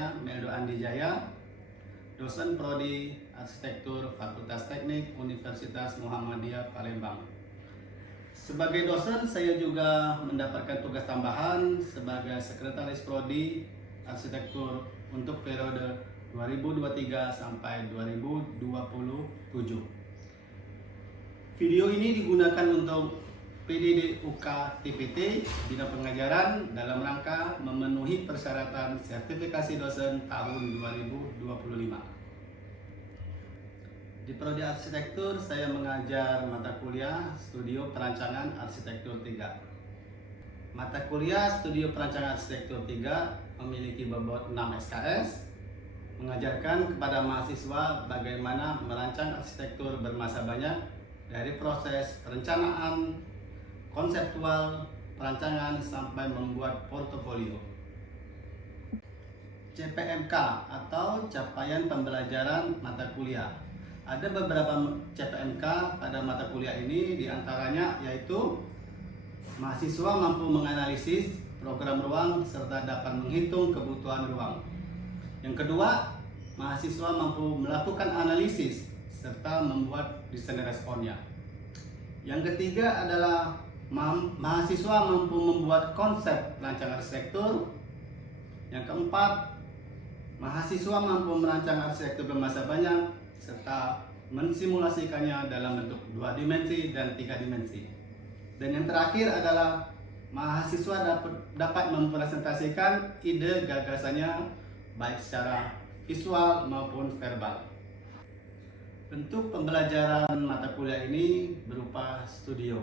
saya Meldo Andi Jaya, dosen Prodi Arsitektur Fakultas Teknik Universitas Muhammadiyah Palembang. Sebagai dosen, saya juga mendapatkan tugas tambahan sebagai Sekretaris Prodi Arsitektur untuk periode 2023 sampai 2027. Video ini digunakan untuk PDD UK TPT Bina Pengajaran dalam rangka memenuhi persyaratan sertifikasi dosen tahun 2025. Di Prodi Arsitektur saya mengajar mata kuliah Studio Perancangan Arsitektur 3. Mata kuliah Studio Perancangan Arsitektur 3 memiliki bobot 6 SKS, mengajarkan kepada mahasiswa bagaimana merancang arsitektur bermasa banyak dari proses perencanaan, konseptual, perancangan sampai membuat portofolio. CPMK atau Capaian Pembelajaran Mata Kuliah. Ada beberapa CPMK pada mata kuliah ini, diantaranya yaitu mahasiswa mampu menganalisis program ruang serta dapat menghitung kebutuhan ruang. Yang kedua, mahasiswa mampu melakukan analisis serta membuat desain responnya. Yang ketiga adalah mahasiswa mampu membuat konsep rancangan arsitektur. Yang keempat, mahasiswa mampu merancang arsitektur bermasa banyak serta mensimulasikannya dalam bentuk 2 dimensi dan 3 dimensi. Dan yang terakhir adalah mahasiswa dapat mempresentasikan ide gagasannya baik secara visual maupun verbal. Bentuk pembelajaran mata kuliah ini berupa studio.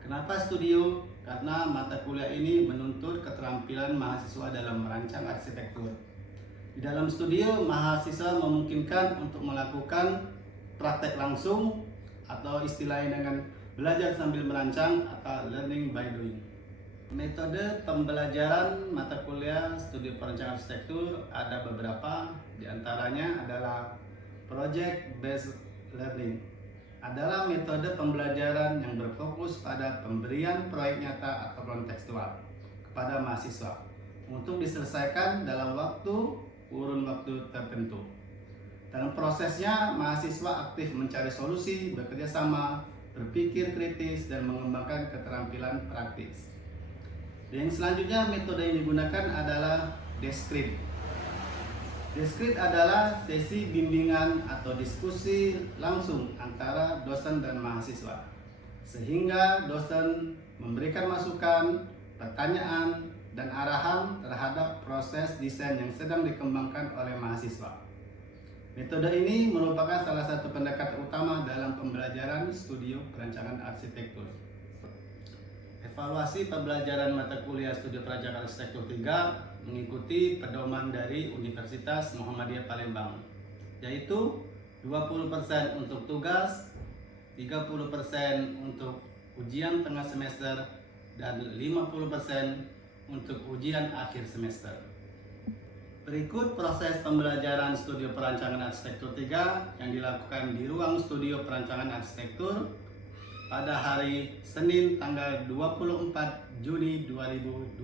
Kenapa studio? Karena mata kuliah ini menuntut keterampilan mahasiswa dalam merancang arsitektur. Di dalam studio, mahasiswa memungkinkan untuk melakukan praktek langsung atau istilahnya dengan belajar sambil merancang atau learning by doing. Metode pembelajaran mata kuliah Studio Perancangan Arsitektur ada beberapa, diantaranya adalah Project Based Learning. Adalah metode pembelajaran yang berfokus pada pemberian proyek nyata atau kontekstual kepada mahasiswa untuk diselesaikan dalam kurun waktu tertentu. Dalam prosesnya, mahasiswa aktif mencari solusi, bekerja sama, berpikir kritis, dan mengembangkan keterampilan praktis. Dan yang selanjutnya, metode yang digunakan adalah Descript. Descript adalah sesi bimbingan atau diskusi langsung antara dosen dan mahasiswa, sehingga dosen memberikan masukan, pertanyaan, dan arahan terhadap proses desain yang sedang dikembangkan oleh mahasiswa. Metode ini merupakan salah satu pendekatan utama dalam pembelajaran Studio Perancangan Arsitektur. Evaluasi pembelajaran mata kuliah Studio Perancangan Arsitektur 3 mengikuti pedoman dari Universitas Muhammadiyah Palembang, yaitu 20% untuk tugas, 30% untuk ujian tengah semester, dan 50% untuk ujian akhir semester. Berikut proses pembelajaran Studio Perancangan Arsitektur 3 yang dilakukan di ruang Studio Perancangan Arsitektur pada hari Senin tanggal 24 Juni 2025.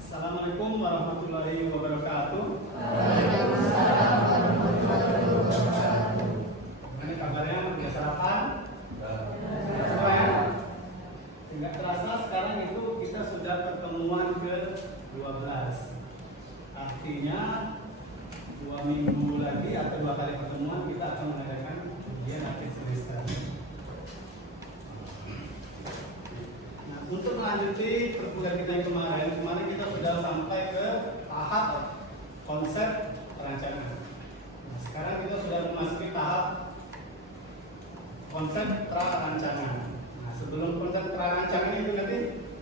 Assalamualaikum warahmatullahi wabarakatuh. Waalaikumsalam warahmatullahi wabarakatuh. Ini kabarnya udah sarapan? Semua ya? Sehingga terasa sekarang itu kita sudah pertemuan ke-12. Artinya 2 minggu lagi atau 2 kali pertemuan kita akan mengadakan ujian akhir semester. Nah, untuk melanjuti perkuliahan kita yang kemarin kita sudah sampai ke tahap konsep perancangan. Nah, sekarang kita sudah memasuki tahap konsep prarancangan. Nah, sebelum konsep prarancangan itu nanti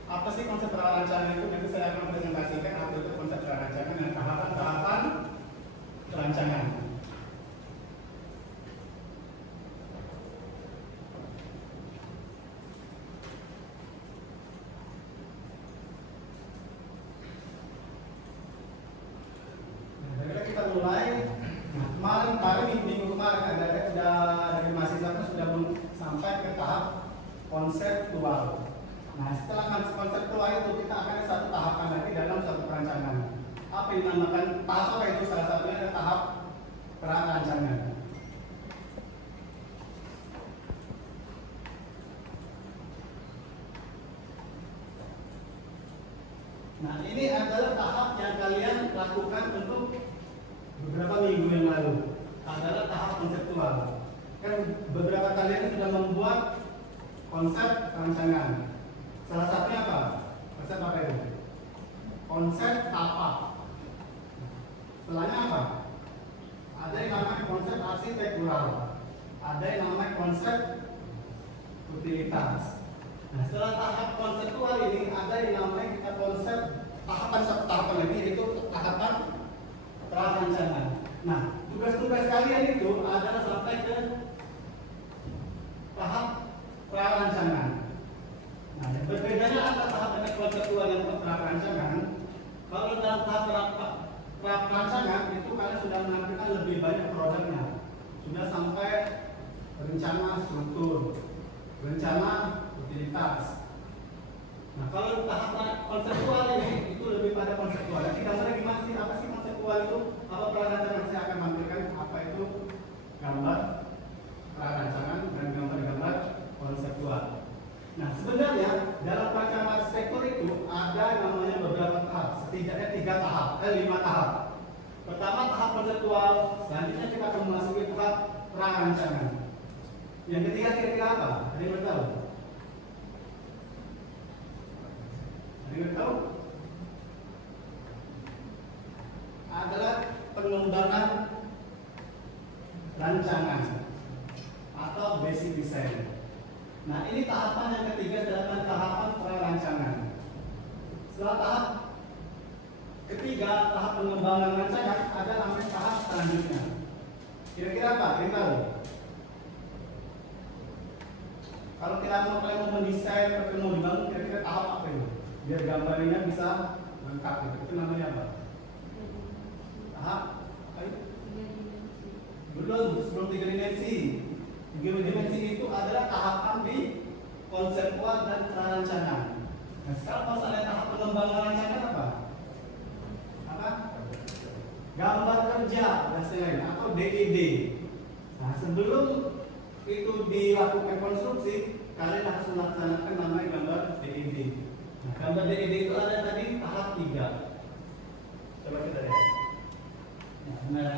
apa sih konsep prarancangan itu? Nanti saya akan presentasikan apa itu konsep prarancangan dan tahapan-tahapan perancangan. mulai. Nah, kemarin minggu kemarin ada dari mahasiswa sudah sampai ke tahap konseptual. Nah, setelah konseptual itu kita akan ada satu tahapan lagi dalam satu perancangan. Apa yang dinamakan tahap apa itu? Salah satunya ada tahap perancangan. Nah, ini adalah tahap yang kalian lakukan untuk beberapa minggu yang lalu. Adalah tahap konseptual. Kan beberapa kalian sudah membuat konsep rancangan. Salah satunya apa? Konsep apa itu? Konsep apa? Setelahnya apa? Ada yang namanya konsep arsitektural. Ada yang namanya konsep utilitas. Nah, setelah tahap konseptual ini ada yang namanya kita konsep tahapan lagi, yaitu tahapan perancangan. Nah, tugas-tugas kalian itu adalah sampai ke tahap perancangan. Nah, yang berbedanya antara tahap konseptual dan perancangan. Kalau dalam tahap perancangan itu kalian sudah menampilkan lebih banyak produknya, sudah sampai rencana struktur, rencana utilitas. Nah, kalau tahap konseptual ini itu lebih pada konseptual. Jadi gambarnya gimana sih? Apa sih konseptual itu? Apa perancangan? Saya akan tampilkan apa itu gambar perancangan dan gambar-gambar konseptual. Nah, sebenarnya dalam perancangan arsitektur itu ada namanya beberapa tahap, setidaknya 5 tahap. Pertama tahap konseptual, selanjutnya kita akan memasuki tahap perancangan. Yang ketiga kira-kira apa? Ada yang tahu? Ada yang tahu? Adalah pengembangan rancangan atau basic design. Nah, ini tahapan yang ketiga adalah tahapan perancangan. Setelah tahap ketiga, tahap pengembangan rancangan, ada namanya tahap selanjutnya. Kira-kira apa? Kita tahu? Kalau kita mau mendesain atau mau dibangun, kira-kira tahap apa itu? Biar gambarnya bisa lengkap. Itu namanya apa? Tahap? Belum, sebelum 3 dimensi. 3 dimensi itu adalah tahapan di konseptual dan perancangan. Nah, sekarang kalau ada tahap pengembangan rancangan apa? Apa? Gambar kerja lain atau DID. Nah, sebelum itu dilakukan konstruksi, kalian harus melaksanakan namanya gambar DID. Nah, gambar DID itu ada tadi tahap 3. Coba kita lihat. Nah,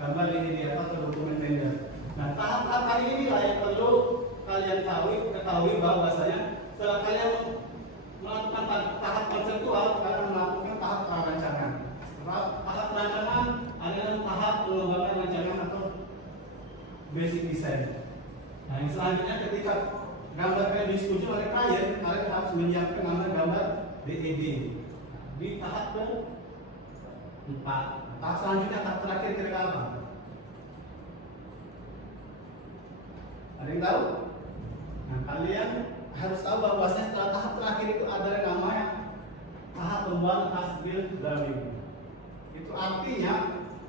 gambar DID atau dokumen tender. Nah, tahap-tahap kali inilah yang perlu kalian ketahui bahwasanya setelah kalian melakukan tahap konseptual, kalian melakukan tahap perancangan. Tahap perancangan adalah tahap pengembangan rancangan atau basic design. Nah, yang selanjutnya ketika gambar kalian disetujui oleh klien, kalian harus menyiapkan gambar DED di tahap ke-4. Tahap selanjutnya, tahap terakhir kira-kira apa? Ada yang tahu? Nah, kalian harus tahu bahwasanya setelah tahap terakhir itu ada yang namanya tahap pembuatan as-built drawing. Itu artinya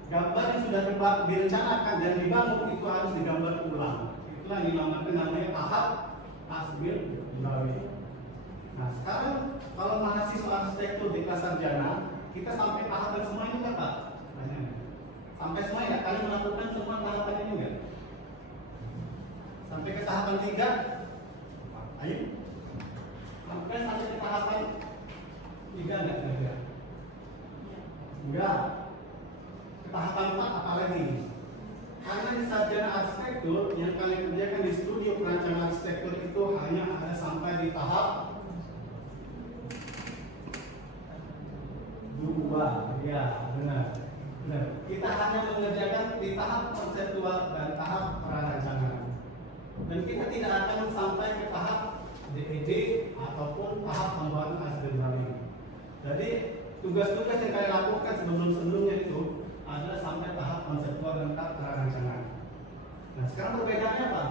gambar yang sudah direncanakan dan dibangun itu harus digambar ulang. Itulah yang namanya tahap as-built drawing. Nah, sekarang kalau mahasiswa arsitektur di kelas sarjana, kita sampai tahapan semua ini enggak, Pak? Sampai semua ya? Kalian melakukan semua tahapan ini enggak? Sampai ke tahapan 3. Ayo. Sampai ke tahapan 3 enggak? Enggak. Ke tahapan 4 apa lagi? Karena di sarjana arsitektur yang kalian kerjakan di studio perancangan arsitektur itu hanya ada sampai di tahap 2. Ya, benar. Kita hanya mengerjakan di tahap konseptual dan tahap perancangan. Dan kita tidak akan sampai ke tahap DED ataupun tahap pembuatan as-built drawing. Jadi tugas-tugas yang kalian lakukan sebelum-sebelumnya itu adalah sampai tahap konseptual dan tahap perancangan. Nah, sekarang perbedaannya apa?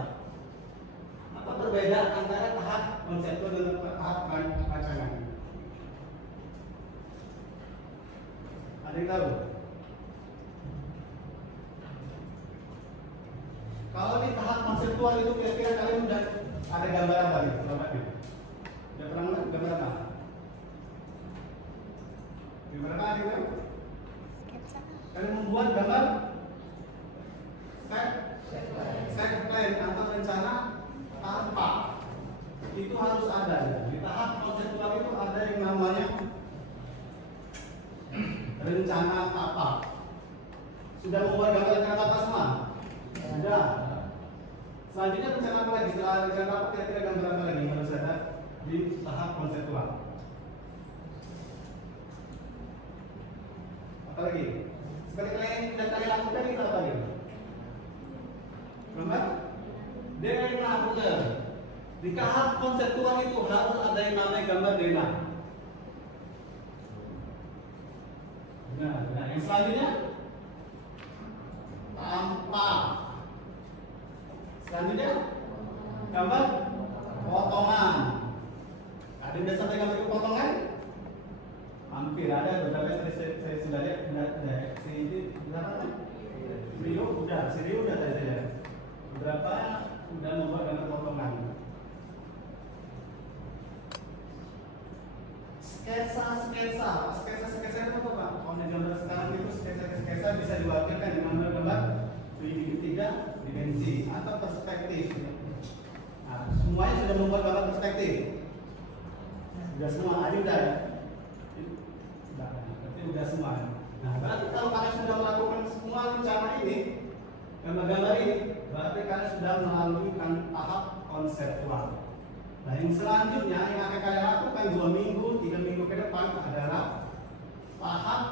Apa perbedaan antara tahap konseptual dan tahap perancangan? Ada yang tahu? Kalau di tahap konseptual itu kira-kira kalian udah ada gambar apa nih? Udah pernah lihat gambar apa? Gambar apa nih? Kalian membuat gambar set plan atau rencana tanpa itu harus ada. Di tahap konseptual itu ada yang namanya rencana tapak. Sudah membuat gambar rencana tapak semua? Sudah. Selanjutnya rencana apa lagi? Setelah rencana tapak kira-kira gambar apa lagi yang harus ada di tahap konseptual? Apa lagi? Seperti kalian sudah kalian lakukan itu apa lagi? Benar? DNA benar. Di tahap konseptual itu harus ada yang namanya gambar DNA. Nah, yang selanjutnya tampak. Selanjutnya gambar potongan. Ada yang sudah sampai gambar potongan? Hampir ada beberapa saya sudah lihat ini Rio udah tadi saya. Beberapa udah membuat gambar potongan. Sketsa itu apa Pak? Kalau gambar sekarang itu sketsa bisa diwakilkan dengan gambar 3 dimensi atau perspektif. Nah, semuanya sudah membuat gambar perspektif. Sudah semua, ada udah ya? Berarti udah semua. Nah, berarti kalau kalian sudah melakukan semua rencana ini, gambar-gambar ini, berarti kalian sudah melalui tahap konseptual. Nah, yang selanjutnya yang akan kalian lakukan 2 minggu, 3 minggu ke depan adalah tahap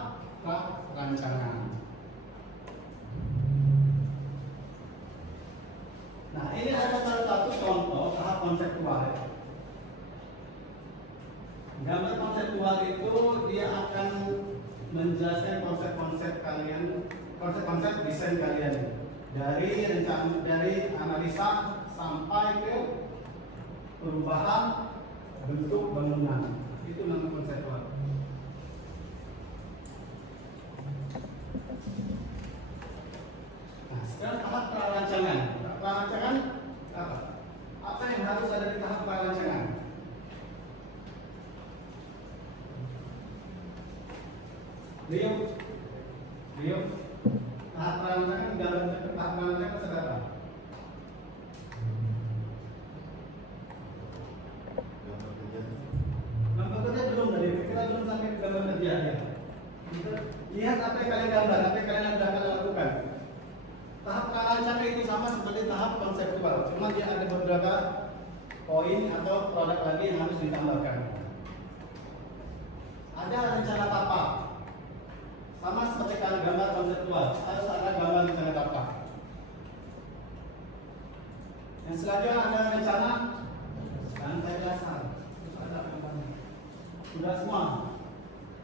rancangan. Nah, ini ada salah satu contoh tahap konseptual. Gambar konseptual itu dia akan menjelaskan konsep-konsep kalian, konsep-konsep desain kalian dari analisa sampai ke perubahan bentuk bangunan. Itu namanya konseptual. Nah, sekarang tahap perancangan. Perancangan apa? Apa yang harus ada di tahap perancangan? Rio, tahap perancangan dalam tahap perancangan seberapa? Gambar kerja belum tadi, kita belum sampai ke gambar kerja ya. Lihat apa yang kalian gambar, apa yang kalian sudah lakukan. Tahap perancangan itu sama seperti tahap konseptual, cuma dia ada beberapa poin atau produk lagi yang harus ditambahkan. Ada rencana tapak. Sama seperti kalau gambar konseptual, harus ada gambar rencana tapak. Yang selanjutnya ada rencana lantai dasar. Sudah semua.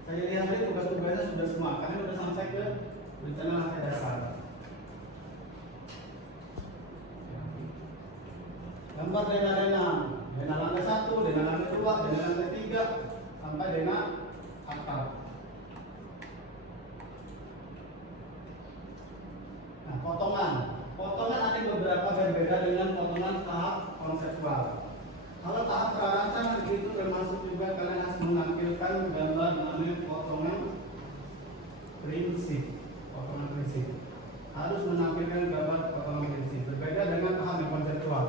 Saya lihat tadi tugas-tugasnya sudah semua. Kalian sudah sampai ke rencana lantai dasar. Gambar dena lantai 1, dena lantai 2, dena lantai 3, sampai dena atap. Nah, potongan ada beberapa berbeda dengan potongan tahap konseptual. Kalau tahap perancangan itu termasuk juga kalian harus menampilkan gambar namanya potongan prinsip. Harus menampilkan gambar potongan prinsip. Berbeda dengan tahap yang konseptual.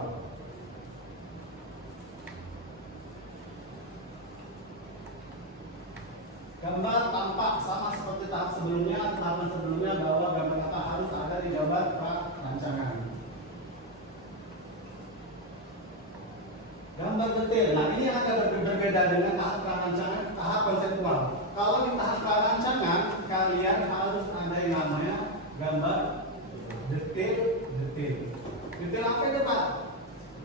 Gambar tampak sama seperti tahap sebelumnya, tahapan sebelumnya bahwa gambar tampak harus ada di gambar perancangan. Gambar detail. Nah, ini agak berbeda dengan tahap perancangan, tahap konseptual. Kalau di tahap perancangan, kalian harus ada yang namanya gambar detail. Detail apa ya Pak?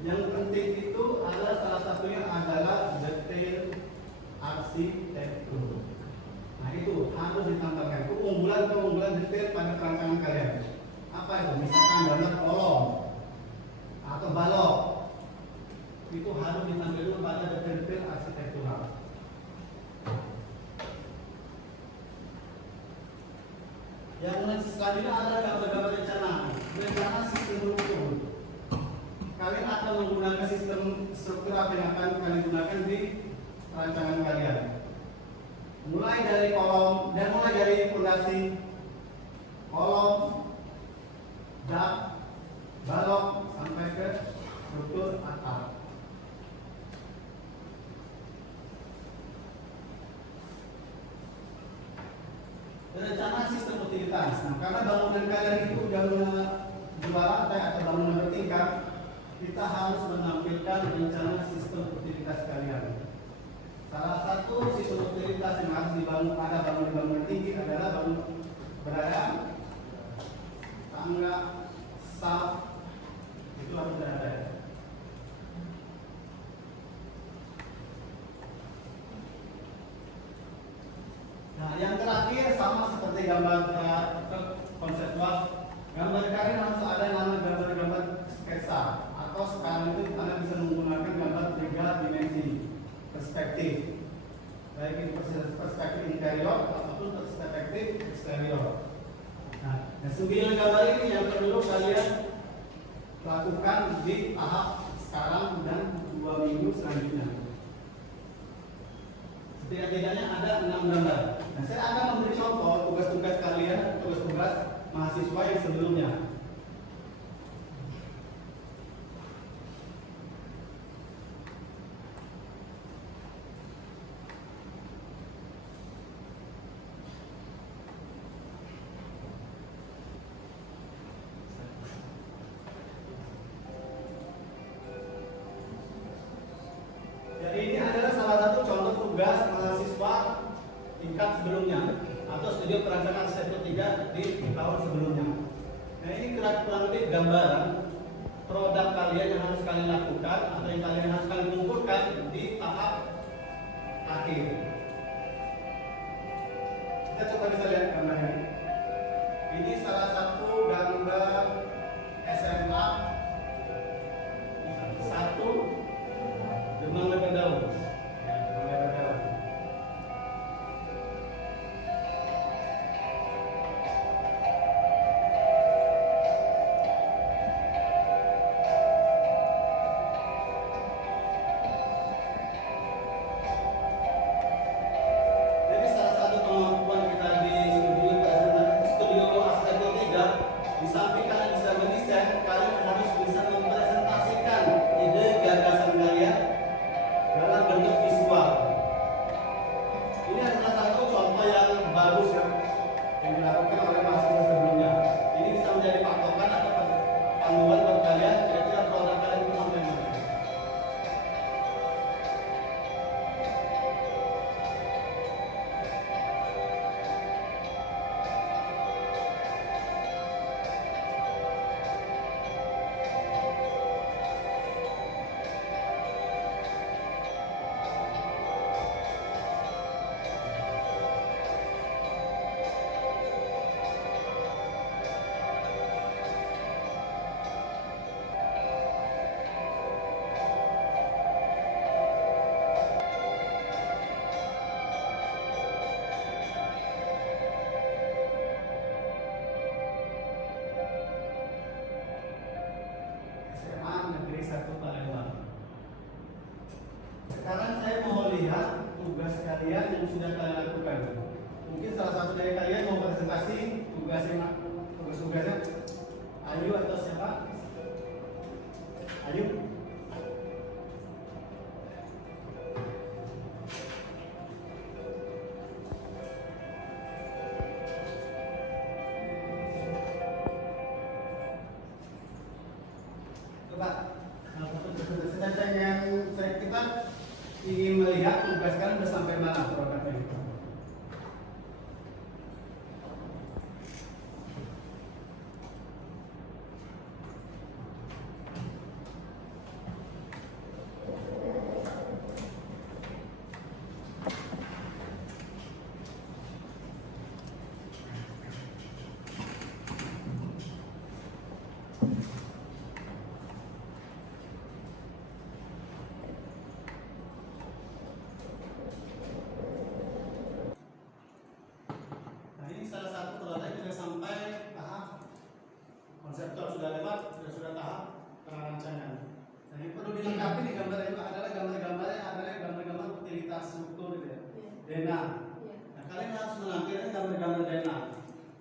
Yang penting itu adalah salah satunya adalah detail arsitektur. Nah, itu harus ditambahkan keunggulan detail pada perancangan kalian. Apa itu? Misalkan gambar kolom atau balok, itu harus ditampilkan pada detail arsitektural. Yang selanjutnya ada gambar-gambar rencana. rencana sistem hukum. Kalian akan menggunakan sistem struktur apa yang akan kalian gunakan di rancangan kalian. Mulai dari kolom dan mulai dari fondasi, kolom, dak, balok sampai ke struktur atap. Rencana sistem utilitas. Nah, karena bangunan kalian itu bangunan dua lantai atau bangunan bertingkat, kita harus menampilkan rencana sistem utilitas kalian. Salah satu sistem utilitas yang harus dibangun pada bangunan tinggi adalah bangun berada tangga, saf, itu harus berada. Nah, yang terakhir sama seperti gambar konseptual, gambar kalian harus ada nama gambar-gambar sketsa atau sekarang itu kalian bisa menggunakan gambar 3 dimensi perspektif, baik itu perspektif interior ataupun perspektif eksterior. Nah, 9 gambar ini yang perlu kalian lakukan di tahap sekarang dan 2 minggu selanjutnya. Setidaknya ada 6 gambar. Nah, saya akan memberi contoh tugas-tugas kalian, tugas-tugas mahasiswa yang sebelumnya. Jadi ini adalah salah satu contoh tugas mahasiswa tingkat sebelumnya atau studio perancangan step 3 di tahun sebelumnya. Nah, ini kurang lebih gambaran produk kalian yang harus kalian lakukan atau yang kalian harus kalian kumpulkan di tahap akhir. Kita coba bisa lihat gambarnya. Ini salah satu gambar SMA 1 Demang Lependau.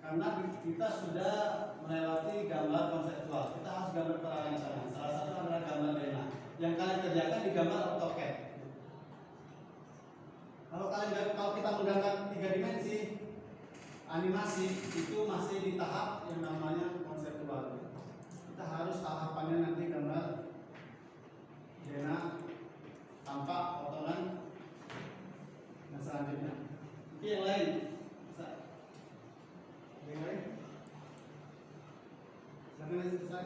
karena kita sudah melewati gambar konseptual, kita harus gambar perancangan. Salah satu adalah gambar DNA. Yang kalian kerjakan di gambar AutoCAD. Kalau kita menggambar 3 dimensi animasi itu masih di tahap yang namanya konseptual. Kita harus tahapannya nanti gambar DNA tanpa potongan dan selanjutnya. Oke, yang lain. Yang lain? Silakan selesai.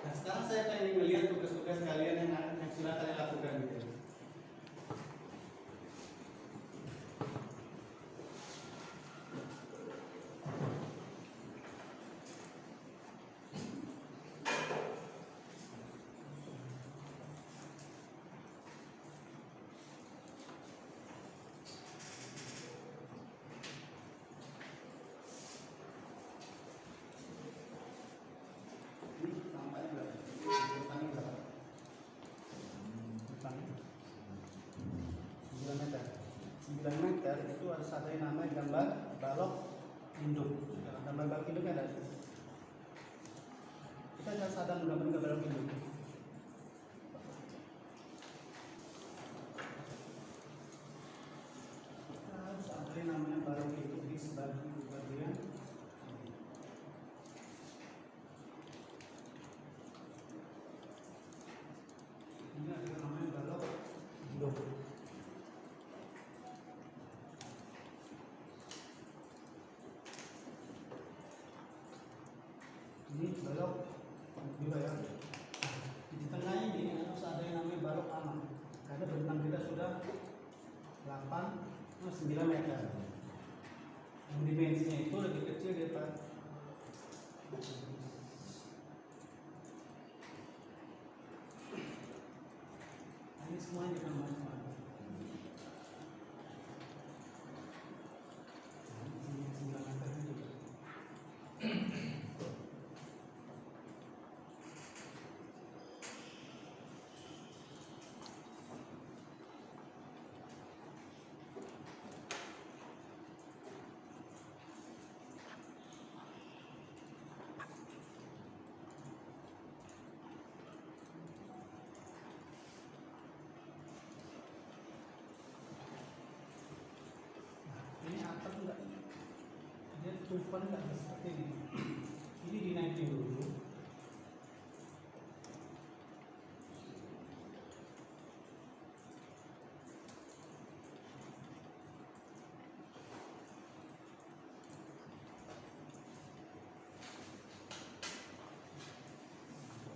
Nah, sekarang saya pengen melihat tugas-tugas kalian yang sudah kalian lakukan gitu. Meter itu harus ada yang namanya gambar balok induk. Gambar balok induk ada. Kita harus ada menggambar balok induk. Kita harus ada yang namanya balok induk di bagian. Ini ada namanya balok induk. Ini balok juga ya. Di tengah ini harus ada yang namanya balok aman, karena bentang kita sudah 9 meter. Yang dimensinya itu lebih kecil daripada ini semuanya dengan macam-macam. Ini 9 meter juga. Ini atap enggak, dia tumpang enggak seperti ini. Ini dinaikin dulu.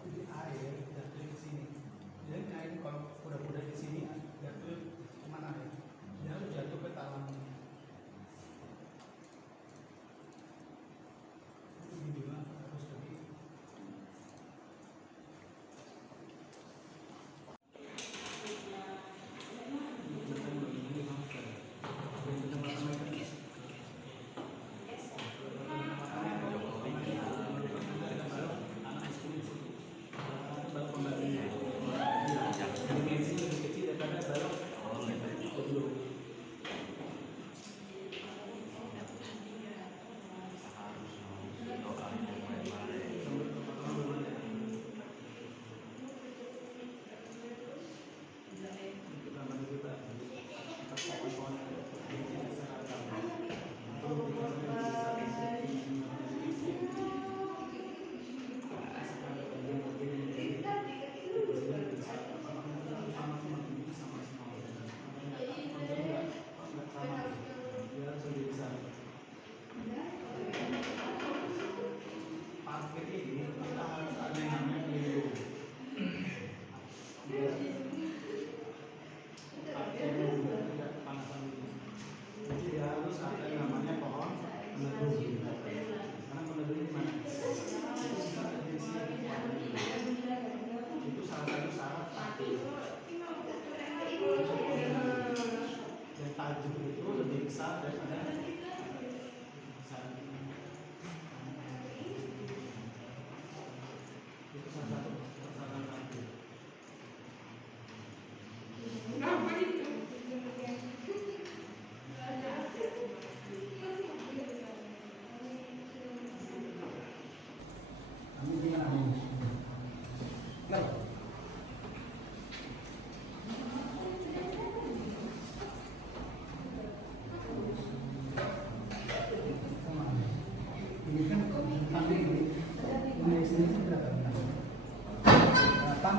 Ini air jatuh ke sini. Jadi air kalau kuda-kuda di sini jatuh kemana ya? Dia harus jatuh ke talang.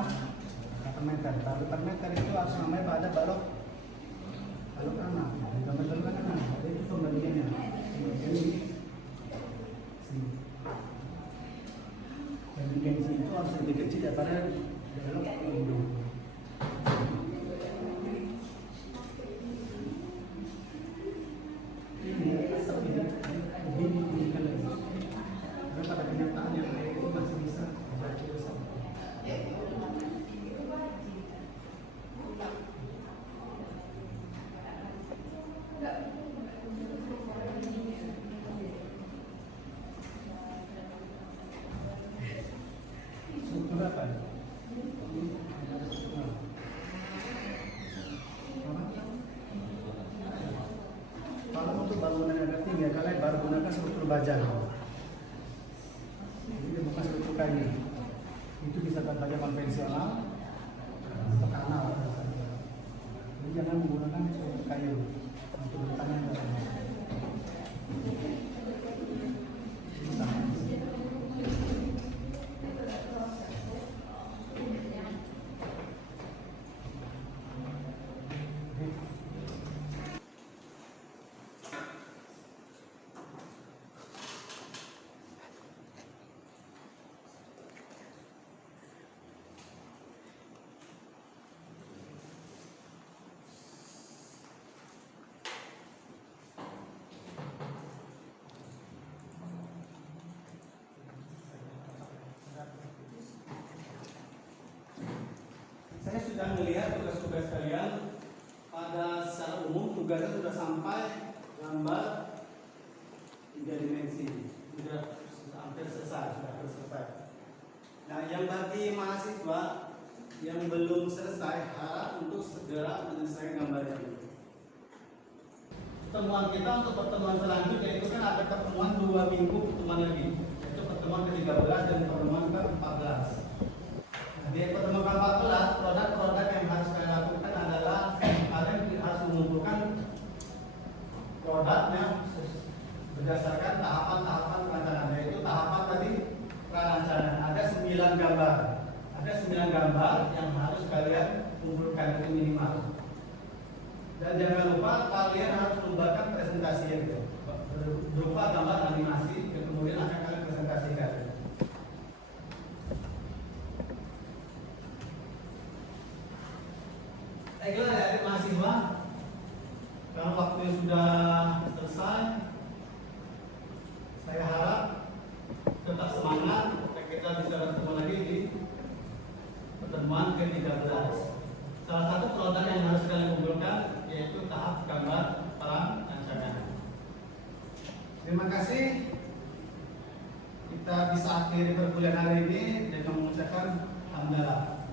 8 meter. Baru 4 meter itu harus namanya pada balok anak. Gambar balok anak. Jadi itu pembagiannya. Pembagian ini sini. Dan dimensi itu harus lebih kecil daripada balok induk. Karena pada kenyataannya itu masih bisa baca bersama. Struktur apa? Kalau untuk bangunan yang tinggi, kalian baru gunakan struktur baja. Jadi bukan struktur kayu. Itu bisa baja konvensional atau kanal. Jadi jangan menggunakan struktur kayu untuk bertahan. Saya sudah melihat tugas-tugas kalian. Pada secara umum tugasnya sudah sampai gambar 3 dimensi. Sudah hampir selesai. Nah, yang bagi mahasiswa yang belum selesai, harap untuk segera menyelesaikan gambarnya dulu. Pertemuan kita untuk pertemuan selanjutnya itu kan ada pertemuan 2 minggu pertemuan lagi, yaitu pertemuan ke-13 dan pertemuan ke-14. Di pertemuan ke-14, produk-produk yang harus kalian lakukan adalah kalian harus mengumpulkan produknya berdasarkan tahapan-tahapan perencanaan. Yaitu tahapan tadi perencanaan ada 9 gambar. Ada 9 gambar yang harus kalian kumpulkan itu minimal. Dan jangan lupa kalian harus membuatkan presentasi itu berupa gambar animasi yang kemudian akan kalian presentasikan. Baiklah adik-adik mahasiswa, karena waktunya sudah selesai, saya harap tetap semangat dan kita bisa bertemu lagi di pertemuan ke-13. Salah satu produk yang harus kalian kumpulkan yaitu tahap gambar perancangan. Terima kasih. Kita bisa akhiri perkuliahan hari ini dengan mengucapkan alhamdulillah.